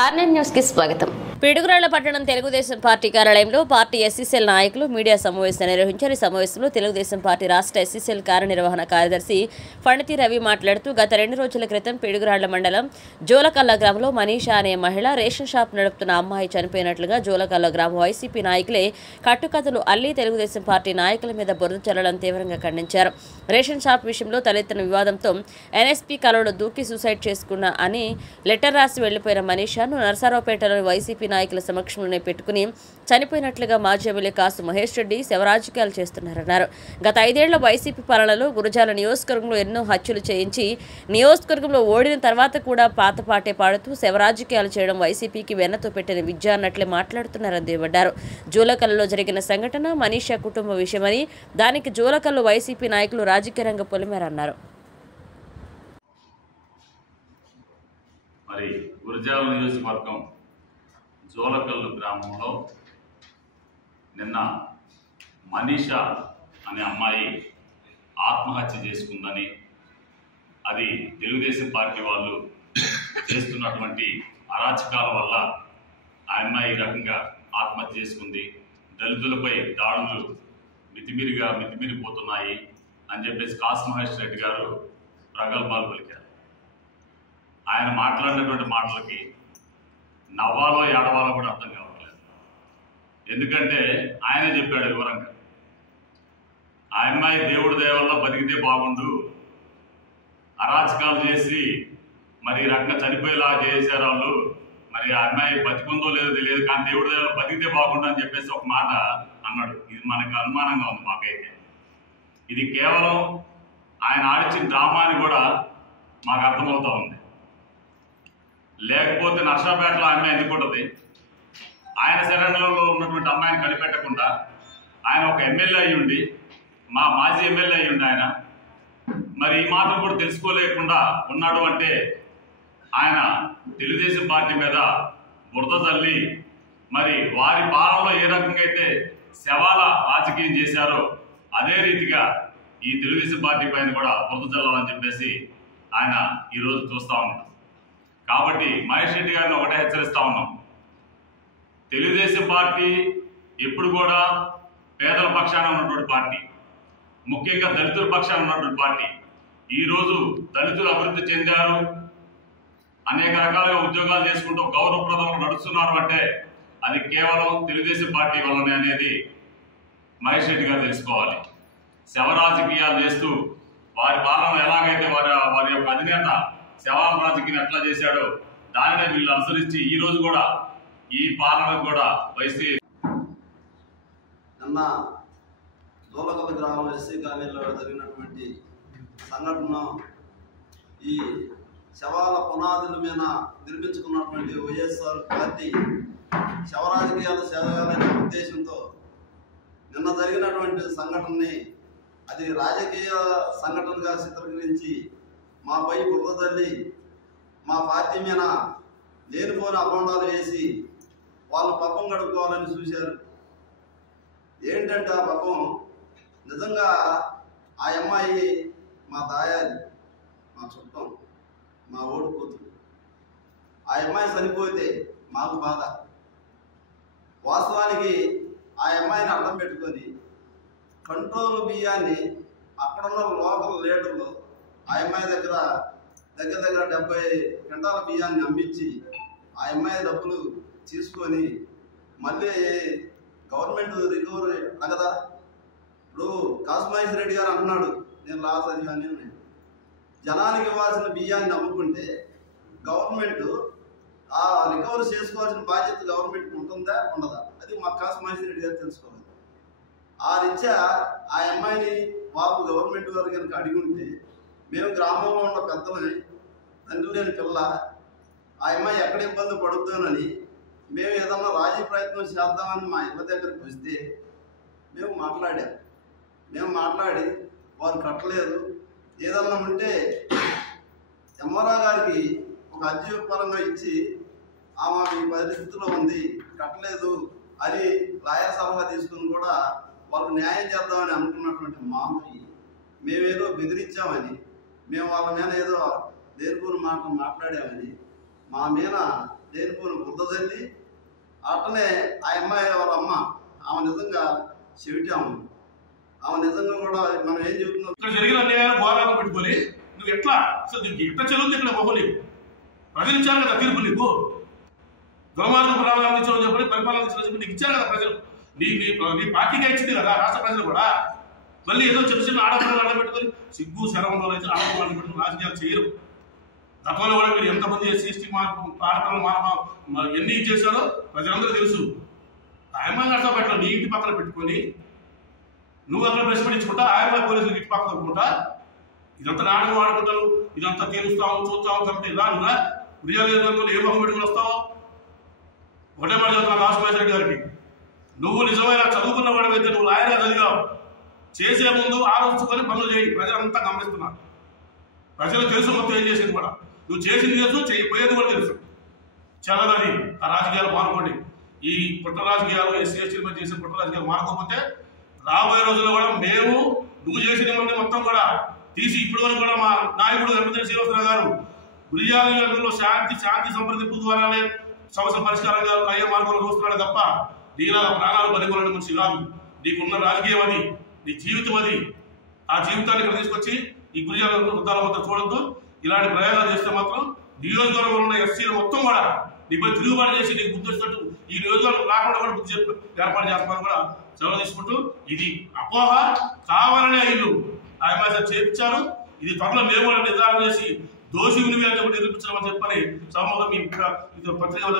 కార్నెట్ news కి స్వాగతం. పిడుగురాళ్ల పట్టణం తెలుగుదేశం పార్టీ కార్యాలయంలో పార్టీ ఎస్సీసీఎల్ నాయకులు మీడియా సమావేశం నిర్వహించారు. ఈ సమావేశంలో తెలుగుదేశం పార్టీ రాష్ట్ర ఎస్సీసీఎల్ కార్యనిర్వహణ కార్యదర్శి ఫణితి రవి మాట్లాడుతూ గత 2 రోజుల క్రితం పిడుగురాళ్ల మండలం జోలకల్ల గ్రామంలో మనీషా అనే మహిళ రేషన్ షాప్ నడుపుతున్న అమ్మాయి చనిపోయినట్లుగా జోలకల్ల గ్రామ వైసీపీ నాయకులే కట్టుకథలు అల్లి తెలుగుదేశం పార్టీ నాయకుల మీద బురద చల్లడం తీవ్రంగా ఖండించారు. రేషన్ షాప్ విషయంలో తలెత్తిన వివాదంతో ఎన్ఎస్పీ కాలంలో దూకి సూసైడ్ చేసుకున్న అని లెటర్ రాసి వెళ్లిపోయిన మనీషాను నరసరావుపేటలోని వైసీపీ నాయకుల సమక్షంలోనే పెట్టుకుని చనిపోయినట్లుగా మాజీ ఎమ్మెల్యే కాసు మహేష్ రెడ్డి శవరాజకీయాలు చేస్తున్నారన్నారు. గత 5 ఏళ్ల వైసీపీ పాలనలో గురజాల నియోజకవర్గంలో ఎన్నో హత్యలు చేయించి నియోజకవర్గంలో ఓడిన తర్వాత కూడా పాతపాటే పాడుతూ శవరాజకీయాలు చేయడం వైసీపీకి వెన్నతో పెట్టిన విద్య అన్నట్లే మాట్లాడుతున్నారని దుయ్యబడ్డారు. జూలకల్లో జరిగిన సంఘటన మనీషా కుటుంబ విషయమని దానికి జూలకల్లో వైసీపీ నాయకులు రాజకీయ రంగ పొలిమేరన్నారు. మరి గురజాల నియోజకవర్గం జోలకల్లు గ్రామంలో నిన్న మనీషా అనే అమ్మాయి ఆత్మహత్య చేసుకుందని, అది తెలుగుదేశం పార్టీ వాళ్ళు చేస్తున్నటువంటి అరాచకాల వల్ల ఆ అమ్మాయి ఈ రకంగా ఆత్మహత్య చేసుకుంది. దళితులపై దాడులు మితిమీరిపోతున్నాయి అని చెప్పేసి కాసు మహేష్ రెడ్డి గారు ప్రగల్భాలు పలికారు. ఆయన మాట్లాడినటువంటి మాటలకి నవ్వాలో ఏడవాలో కూడా అర్థం కావట్లేదు. ఎందుకంటే ఆయనే చెప్పాడు వివరంగా, ఆ అమ్మాయి దేవుడి దయ వల్ల బతికితే బాగుండు, అరాచకాలు చేసి మరి రకంగా చనిపోయేలా చేశారు వాళ్ళు, మరి ఆ అమ్మాయి బతికుందో లేదో తెలియదు కానీ దేవుడి దయ వల్ల బతికితే బాగుండు అని చెప్పేసి ఒక మాట అన్నాడు. ఇది మనకు అనుమానంగా ఉంది. మాకైతే ఇది కేవలం ఆయన ఆడిచిన డ్రామా అని కూడా మాకు అర్థమవుతా ఉంది. లేకపోతే నర్సాపేటలో అమ్మాయి ఎందుకు ఉంటుంది? ఆయన శరణంలో ఉన్నటువంటి అమ్మాయిని కనిపెట్టకుండా ఆయన ఒక ఎమ్మెల్యే అయ్యి ఉండి, మా మాజీ ఎమ్మెల్యే అయ్యి ఉండి ఆయన మరి ఈ మాత్రం కూడా తెలుసుకోలేకుండా ఉన్నాడు అంటే ఆయన తెలుగుదేశం పార్టీ మీద బురద చల్లి మరి వారి పాలనలో ఏ రకంగా అయితే శవాల రాజకీయం చేశారో అదే రీతిగా ఈ తెలుగుదేశం పార్టీ పైన కూడా బురద చల్లాలని చెప్పేసి ఆయన ఈరోజు చూస్తూ ఉన్నాడు. కాబట్టి మహేష్ రెడ్డి గారిని ఒకటే హెచ్చరిస్తా ఉన్నాం, తెలుగుదేశం పార్టీ ఎప్పుడు కూడా పేదల పక్షాన ఉన్నటువంటి పార్టీ, ముఖ్యంగా దళితుల పక్షాన ఉన్నటువంటి పార్టీ. ఈరోజు దళితులు అభివృద్ధి చెందారు, అనేక రకాలుగా ఉద్యోగాలు చేసుకుంటూ గౌరవప్రదంగా నడుస్తున్నారు అంటే అది కేవలం తెలుగుదేశం పార్టీ వల్లనే అనేది మహేష్ రెడ్డి గారు తెలుసుకోవాలి. శవరాజకీయాలు చేస్తూ వారి పాలన ఎలాగైతే వారి యొక్క అధినేత శవాల రాజకీయం ఎట్లా చేశాడో దానినే వీళ్ళు అనుసరించి ఈ రోజు కూడా ఈ పాలన కూడా వైసీపీ నిన్న జోలకల్ల గ్రామం ఎస్సీ కాలనీలో జరిగినటువంటి సంఘటన ఈ శవాల పునాదుల మీద నిర్మించుకున్నటువంటి వైఎస్ఆర్ పార్టీ శవరాజకీయాలు చేయాలనే ఉద్దేశంతో నిన్న జరిగినటువంటి సంఘటనని అది రాజకీయ సంఘటనగా చిత్రీకరించి మాపై బురద తల్లి మా పార్టీ మీద లేనిపోని అపండాలు వేసి వాళ్ళు పబ్బం గడుపుకోవాలని చూశారు. ఏంటంటే ఆ పబ్బం నిజంగా ఆ అమ్మాయి మా దాయాది, మా చుట్టం, మా ఓటు కూతురు. ఆ అమ్మాయి చనిపోతే మాకు బాధ. వాస్తవానికి ఆ అమ్మాయిని అడ్డం పెట్టుకొని కంట్రోల్ బియ్యాన్ని అక్కడున్న లోకల్ లీడర్లు ఆ అమ్మాయి దగ్గర 70 క్వింటాల బియ్యాన్ని అమ్మించి ఆ అమ్మాయి డబ్బులు తీసుకొని మళ్ళీ గవర్నమెంట్ రికవరీ అడగదా? ఇప్పుడు కాసు మహేష్ రెడ్డి గారు అన్నాడు, నేను లాస్ అదిగానే జనానికి ఇవ్వాల్సిన బియ్యాన్ని అమ్ముకుంటే గవర్నమెంట్ ఆ రికవరీ చేసుకోవాల్సిన బాధ్యత గవర్నమెంట్కి ఉంటుందా ఉండదా? అది మా కాసు మహేష్ రెడ్డి గారు తెలుసుకోవాలి. ఆ రీత్యా ఆ అమ్మాయిని వాళ్ళు గవర్నమెంట్ వారు కనుక అడిగి ఉంటే మేము గ్రామంలో ఉన్న పెద్దలని, తండ్రి లేని పిల్ల, ఆ అమ్మాయి ఎక్కడ ఇబ్బంది పడుతుందని మేము ఏదన్నా రాజీ ప్రయత్నం చేద్దామని మా ఇళ్ళ దగ్గరికి వస్తే మేము మాట్లాడి వారు కట్టలేదు. ఏదన్నా ఉంటే ఎంఆర్ఓ గారికి ఒక అర్జీ పరంగా ఇచ్చి ఆమె ఈ పరిస్థితిలో ఉంది కట్టలేదు అని లాయర్ సలహా తీసుకుని కూడా వాళ్ళు న్యాయం చేద్దామని అనుకున్నటువంటి మామయ్య మేమేదో బెదిరించామని, మేము వాళ్ళ మీద ఏదో లేనిపోని మాట్లాడామని మా మీద లేనిపోయిన బుద్ధ తల్లి. అట్లనే ఆ అమ్మాయి వాళ్ళ అమ్మ ఆమె నిజంగా చెవిటి ఆమె నిజంగా కూడా మనం ఏం చెబుతున్నాం. ఇక్కడ జరిగిన అన్యాయాలు ఘోరాలు పెట్టుకొని నువ్వు ఎట్లా అసలు నీకు ఎట్లా చెల్లుంది ఇక్కడ మొహలి ప్రజలించారు కదా తీర్పు. నీకు దుర్మార్గ ఫలాలు అందించడం చెప్పని పరిపాలన అందించడం చెప్పి నీకు ఇచ్చారు కదా ప్రజలు. నీ పార్టీగా ఇచ్చింది కదా రాష్ట్ర ప్రజలు కూడా. మళ్ళీ ఏదో చిన్న చిన్న ఆడపిల్లలు అడ్డపెట్టుకొని సిగ్గు శరవంలో అయితే ఆడపిల్లలు అడ్డపెట్టుకుని రాజకీయాలు చేయరు. గతంలో కూడా మీరు ఎంతమంది ఎస్సీ ఆడపిల్లలు ఎన్ని చేశారో ప్రజలందరూ తెలుసు. ఆయమ్మాయిని అట్లా పెట్టాలి. నీ ఇంటి పక్కన పెట్టుకొని నువ్వు అక్కడ ప్రశ్న పట్టించుకుంటా, ఆయమ్మాయి పోలీసులు ఇంటి పక్కన అనుకుంటా ఇదంతా నాటకం ఆడుకుంటారు. ఇదంతా తీరుస్తాము చూస్తాము కాబట్టి రానుగా ప్రియాలు ఏ మొహం పెట్టుకుని వస్తావు. ఒకటే మాట చెప్తున్నా రాజశేఖర రెడ్డి గారికి, నువ్వు నిజమైన చదువుకున్న వాడు అయితే నువ్వు లాయర్గా చదివావు. చేసే ముందు ఆలోచించుకొని పనులు చేయి. ప్రజలంతా గమనిస్తున్నారు. ప్రజలు తెలుసు మొత్తం ఏం చేసేది కూడా. నువ్వు చేసింది తెలుసు, చేయకపోయేది కూడా తెలుసు. చల్లదని ఆ రాజకీయాలు మానుకోండి. ఈ కుట్ర రాజకీయాలు ఎస్సీ ఎస్టీల మీద చేసే కుట్ర రాజకీయాలు మానుకోకపోతే రాబోయే రోజుల్లో కూడా మేము నువ్వు చేసిన మొత్తం కూడా తీసి ఇప్పటి వరకు కూడా మా నాయకుడు వెంకటేశ్వర శ్రీనివాసరావు గారు గురిజాలలో శాంతి సంప్రదింపు ద్వారానే సమస్య పరిష్కారంగా అయ్యే మార్గంలో చూస్తున్నాడు తప్ప నీలా ప్రాణాలు బలిగొనడం మనిషి కాదు. నీకున్న రాజకీయం అది, నీ జీవితం అది. ఆ జీవితాన్ని ఇక్కడ తీసుకొచ్చి ఈ గురిజాల వృద్ధాల వద్ద చూడొద్దు. ఇలాంటి ప్రయోగాలు చేస్తే మాత్రం నియోజకవర్గంలో ఉన్న ఎస్సీలు మొత్తం కూడా నీపై తిరుగుబాటు చేసి నీకు బుద్ధి వచ్చినట్టు ఈ నియోజకవర్గం రాకుండా కూడా బుద్ధి ఏర్పాటు చేస్తామని కూడా సెలవు తీసుకుంటూ, ఇది అపోహ కావాలనే ఇల్లు ఆయన చేయించారు. ఇది త్వరలో మేము నిర్ధారణ చేసి దోషి వినియోగం నిరూపించడం అని చెప్పని సమూహం పత్రిక